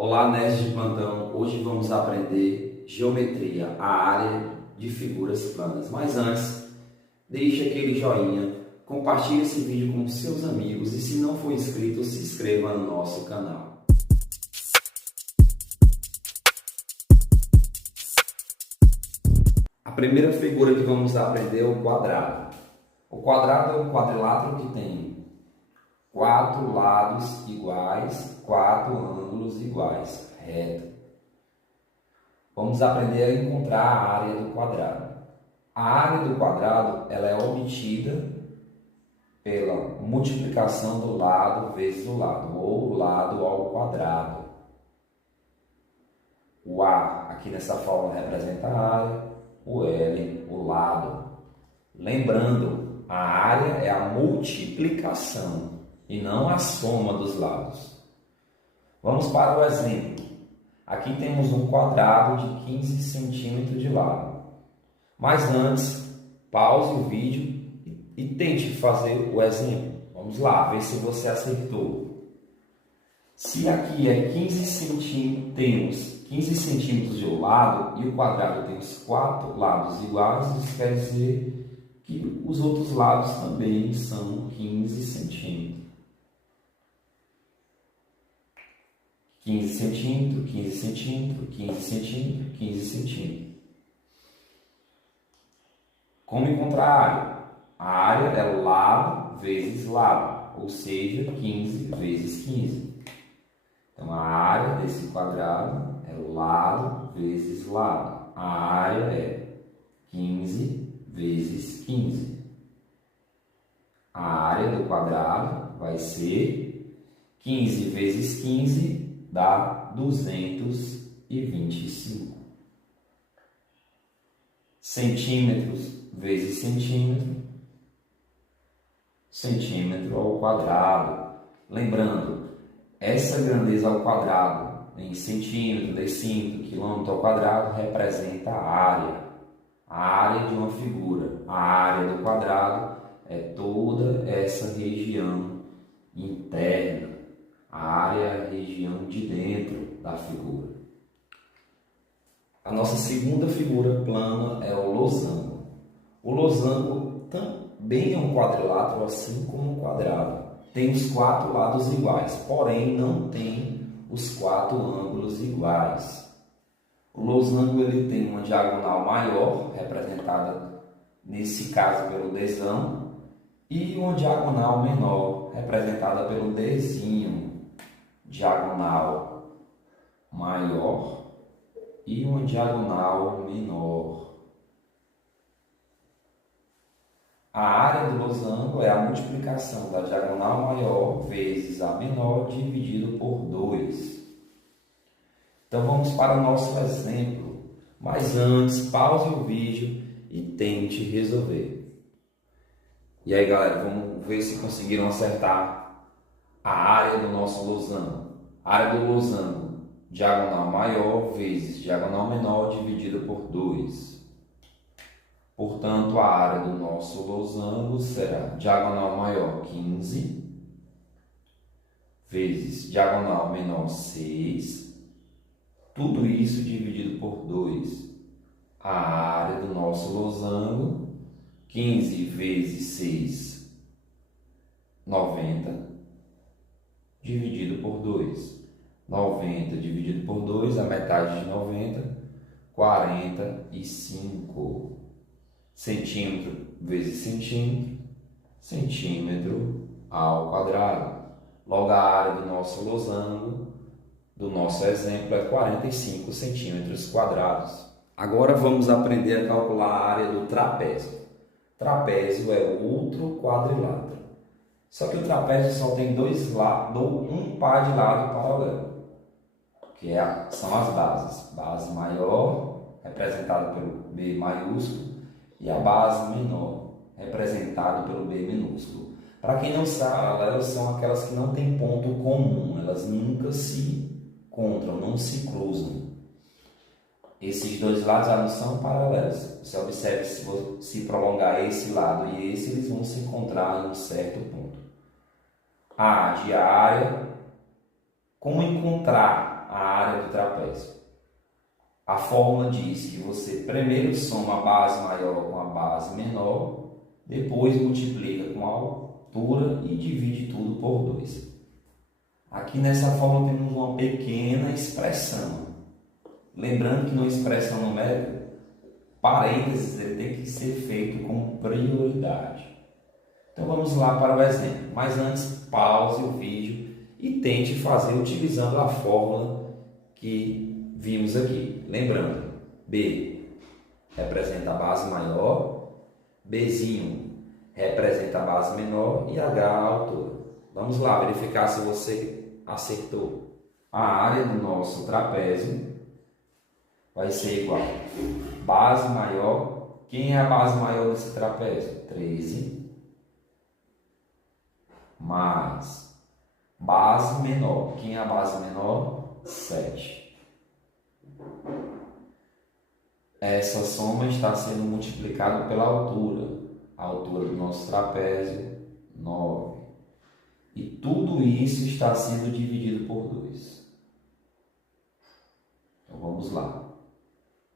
Olá, nerds de plantão! Hoje vamos aprender geometria, a área de figuras planas. Mas antes, deixe aquele joinha, compartilhe esse vídeo com seus amigos e se não for inscrito, se inscreva no nosso canal. A primeira figura que vamos aprender é o quadrado. O quadrado é um quadrilátero que tem 4 lados iguais, 4 ângulos iguais, reto. Vamos aprender a encontrar a área do quadrado. A área do quadrado ela é obtida pela multiplicação do lado vezes o lado, ou lado ao quadrado. O A aqui nessa forma representa a área, o L o lado. Lembrando, a área é a multiplicação e não a soma dos lados. Vamos para o exemplo. Aqui temos um quadrado de 15 centímetros de lado. Mas antes, pause o vídeo e tente fazer o exemplo. Vamos lá, ver se você acertou. Se aqui é 15 centímetros, temos 15 centímetros de um lado e o quadrado tem os 4 lados iguais, isso quer dizer que os outros lados também são 15 centímetros. 15 centímetros, 15 centímetros, 15 centímetros, 15 centímetros. Como encontrar a área? A área é lado vezes lado, ou seja, 15 vezes 15. Então, a área desse quadrado é lado vezes lado. A área é 15 vezes 15. A área do quadrado vai ser 15 vezes 15 dá 225. Centímetros vezes centímetro, centímetro ao quadrado. Lembrando, essa grandeza ao quadrado, em centímetro, decímetro, quilômetro ao quadrado, representa a área de uma figura. A área do quadrado é toda essa região interna. A área é a região de dentro da figura. A nossa segunda figura plana é o losango. O losango também é um quadrilátero, assim como um quadrado. Tem os 4 lados iguais, porém não tem os 4 ângulos iguais. O losango ele tem uma diagonal maior, representada nesse caso pelo Dzão, e uma diagonal menor, representada pelo Dzinho. Diagonal maior e uma diagonal menor. A área do losango é a multiplicação da diagonal maior vezes a menor dividido por 2. Então vamos para o nosso exemplo. Mas antes, pause o vídeo e tente resolver. E aí, galera, vamos ver se conseguiram acertar a área do nosso losango. A área do losango, diagonal maior vezes diagonal menor dividido por 2. Portanto, a área do nosso losango será diagonal maior 15 vezes diagonal menor 6. Tudo isso dividido por 2. A área do nosso losango, 15 vezes 6, 90. Dividido por 2. 90 dividido por 2, a metade de 90, 45. Centímetro vezes centímetro, centímetro ao quadrado. Logo, a área do nosso losango, do nosso exemplo, é 45 centímetros quadrados. Agora vamos aprender a calcular a área do trapézio. Trapézio é outro quadrilátero. Só que o trapézio só tem um par de lado paralelo, que são as bases. Base maior, representada pelo B maiúsculo, e a base menor, representada pelo B minúsculo. Para quem não sabe, elas são aquelas que não têm ponto comum, elas nunca se encontram, não se cruzam. Esses dois lados já não são paralelos. Você observe, se prolongar esse lado e esse, eles vão se encontrar em um certo ponto. A de área. Como encontrar a área do trapézio? A fórmula diz que você primeiro soma a base maior com a base menor, depois multiplica com a altura e divide tudo por 2. Aqui nessa fórmula temos uma pequena expressão. Lembrando que numa expressão numérica, parênteses ele tem que ser feito com prioridade. Então vamos lá para o exemplo. Mas antes, pause o vídeo e tente fazer utilizando a fórmula que vimos aqui. Lembrando, B representa a base maior, Bzinho representa a base menor e H a altura. Vamos lá verificar se você acertou. A área do nosso trapézio vai ser igual. Base maior. Quem é a base maior desse trapézio? 13. Mais base menor. Quem é a base menor? 7. Essa soma está sendo multiplicada pela altura. A altura do nosso trapézio, 9. E tudo isso está sendo dividido por 2. Então vamos lá.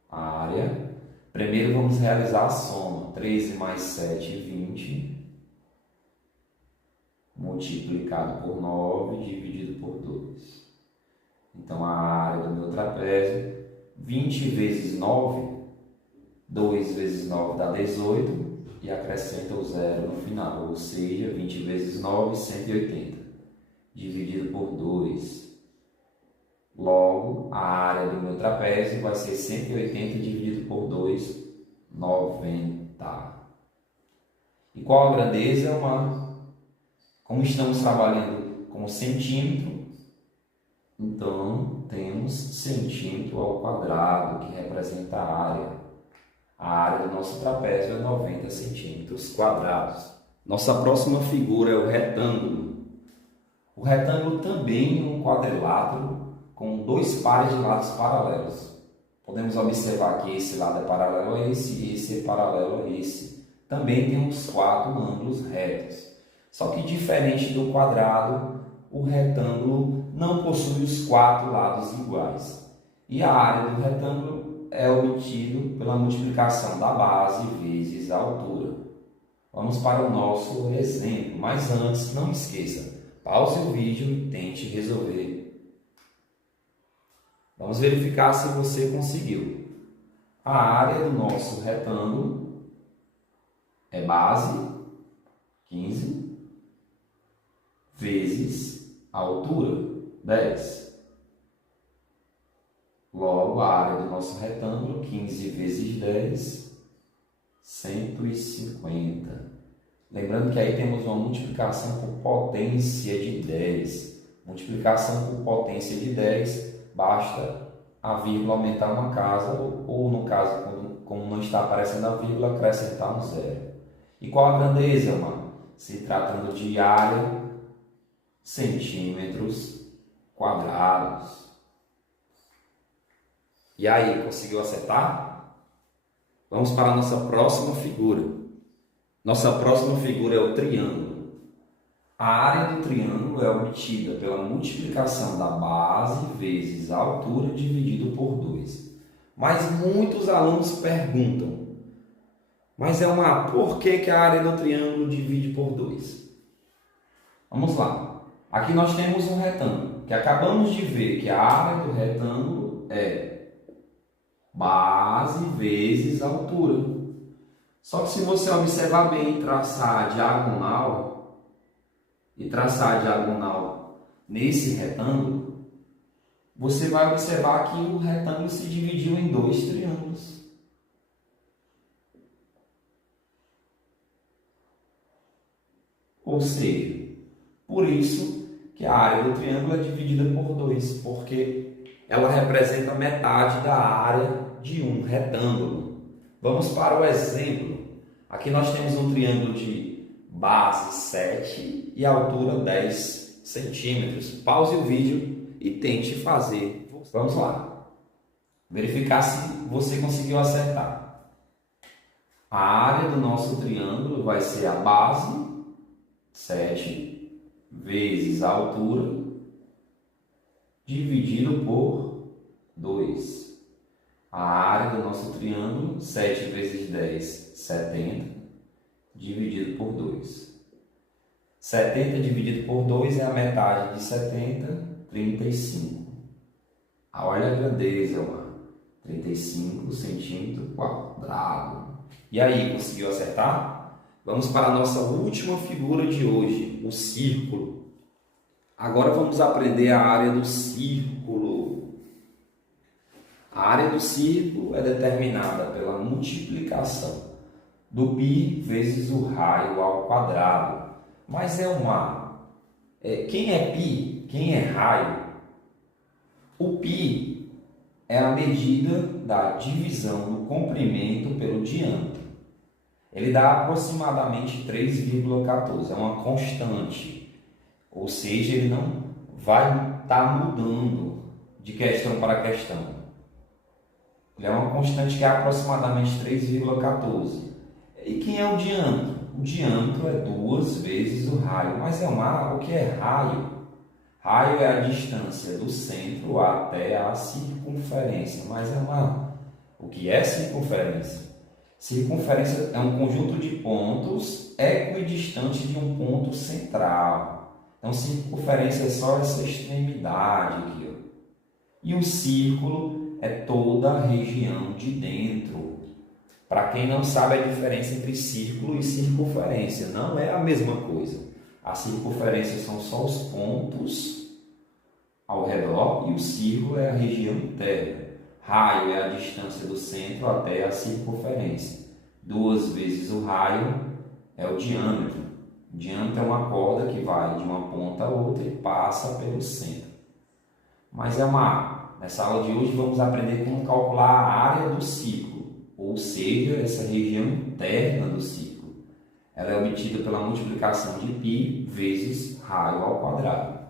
A área. Primeiro vamos realizar a soma. 13 mais 7, 20. Multiplicado por 9, dividido por 2. Então, a área do meu trapézio, 20 vezes 9, 2 vezes 9 dá 18, e acrescenta o zero no final, ou seja, 20 vezes 9, 180, dividido por 2. Logo, a área do meu trapézio vai ser 180 dividido por 2, 90. E qual a grandeza? Como estamos trabalhando com centímetro, então temos centímetro ao quadrado, que representa a área. A área do nosso trapézio é 90 centímetros quadrados. Nossa próxima figura é o retângulo. O retângulo também é um quadrilátero com 2 pares de lados paralelos. Podemos observar que esse lado é paralelo a esse e esse é paralelo a esse. Também tem os 4 ângulos retos. Só que diferente do quadrado, o retângulo não possui os 4 lados iguais. E a área do retângulo é obtido pela multiplicação da base vezes a altura. Vamos para o nosso exemplo, mas antes, não esqueça, pause o vídeo e tente resolver. Vamos verificar se você conseguiu. A área do nosso retângulo é base, 15, vezes a altura, 10. Logo, a área do nosso retângulo, 15 vezes 10, 150. Lembrando que aí temos uma multiplicação por potência de 10. Multiplicação por potência de 10, basta a vírgula aumentar uma casa, ou no caso, como não está aparecendo a vírgula, acrescentar um zero. E qual a grandeza, mano? Se tratando de área, centímetros quadrados. E aí, conseguiu acertar? Vamos para a nossa próxima figura. Nossa próxima figura é o triângulo. A área do triângulo é obtida pela multiplicação da base vezes a altura dividido por 2. Mas muitos alunos perguntam, por que a área do triângulo divide por 2? Vamos lá. Aqui nós temos um retângulo, que acabamos de ver que a área do retângulo é base vezes altura. Só que se você observar bem e traçar a diagonal nesse retângulo, você vai observar que o retângulo se dividiu em 2 triângulos. Ou seja, por isso que a área do triângulo é dividida por 2, porque ela representa metade da área de um retângulo. Vamos para o exemplo. Aqui nós temos um triângulo de base 7 e altura 10 centímetros. Pause o vídeo e tente fazer. Vamos lá. Verificar se você conseguiu acertar. A área do nosso triângulo vai ser a base 7 vezes a altura dividido por 2. A área do nosso triângulo, 7 vezes 10, 70, dividido por 2. 70 dividido por 2 é a metade de 70, 35. Olha a grandeza, mano. 35 centímetros quadrados. E aí, conseguiu acertar? Vamos para a nossa última figura de hoje, o círculo. Agora vamos aprender a área do círculo. A área do círculo é determinada pela multiplicação do π vezes o raio ao quadrado. Mas quem é π? Quem é raio? O π é a medida da divisão do comprimento pelo diâmetro. Ele dá aproximadamente 3,14. É uma constante. Ou seja, ele não vai estar mudando de questão para questão. Ele é uma constante que é aproximadamente 3,14. E quem é o diâmetro? O diâmetro é 2 vezes o raio. Mas o que é raio? Raio é a distância do centro até a circunferência. Mas o que é circunferência? Circunferência é um conjunto de pontos equidistante de um ponto central. Então, circunferência é só essa extremidade aqui, ó. E o círculo é toda a região de dentro. Para quem não sabe a diferença entre círculo e circunferência, não é a mesma coisa. A circunferência são só os pontos ao redor e o círculo é a região interna. Raio é a distância do centro até a circunferência. 2 vezes o raio é o diâmetro. O diâmetro é uma corda que vai de uma ponta a outra e passa pelo centro. Mas nessa aula de hoje vamos aprender como calcular a área do círculo, ou seja, essa região interna do círculo. Ela é obtida pela multiplicação de π vezes raio ao quadrado.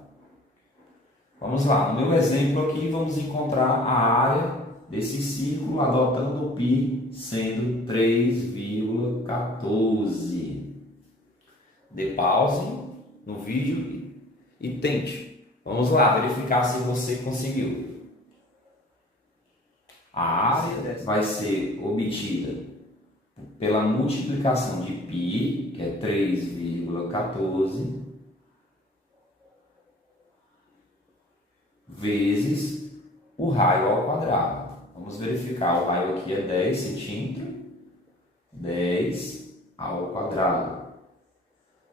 Vamos lá, no meu exemplo aqui vamos encontrar a área desse círculo adotando o π sendo 3,14. Dê pause no vídeo e tente. Vamos lá, verificar se você conseguiu. A área vai ser obtida pela multiplicação de π, que é 3,14, vezes o raio ao quadrado. Vamos verificar, o raio aqui é 10 centímetros, 10 ao quadrado.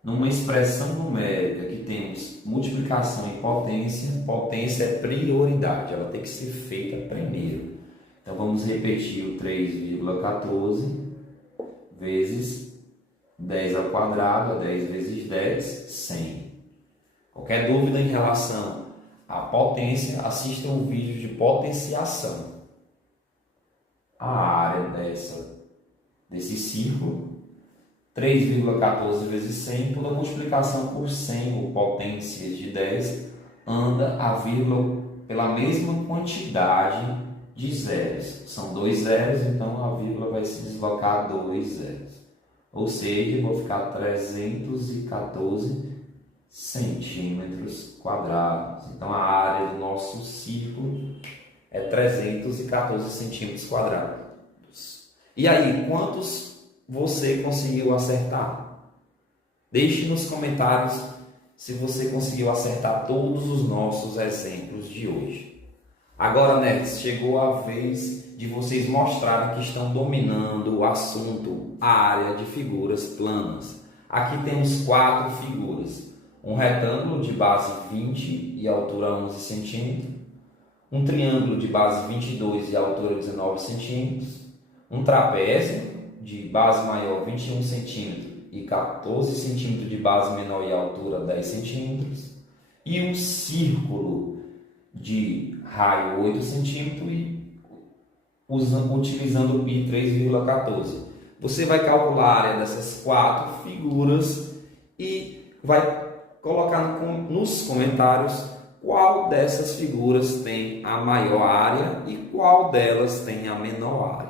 Numa expressão numérica que temos multiplicação e potência, potência é prioridade, ela tem que ser feita primeiro. Então vamos repetir o 3,14 vezes 10 ao quadrado, 10 vezes 10, 100. Qualquer dúvida em relação à potência, assista um vídeo de potenciação. A área desse círculo, 3,14 vezes 100, toda multiplicação por 100, ou potências de 10, anda a vírgula pela mesma quantidade de zeros. São 2 zeros, então a vírgula vai se deslocar 2 zeros. Ou seja, eu vou ficar 314 centímetros quadrados. Então a área do nosso círculo é 314 centímetros quadrados. E aí, quantos você conseguiu acertar? Deixe nos comentários se você conseguiu acertar todos os nossos exemplos de hoje. Agora, nerds, chegou a vez de vocês mostrarem que estão dominando o assunto, a área de figuras planas. Aqui temos 4 figuras. Um retângulo de base 20 e altura 11 centímetros. Um triângulo de base 22 e altura 19 centímetros. Um trapézio de base maior 21 centímetros e 14 centímetros de base menor e altura 10 centímetros. E um círculo de raio 8 centímetros e utilizando o π 3,14. Você vai calcular a área dessas 4 figuras e vai colocar nos comentários qual dessas figuras tem a maior área e qual delas tem a menor área.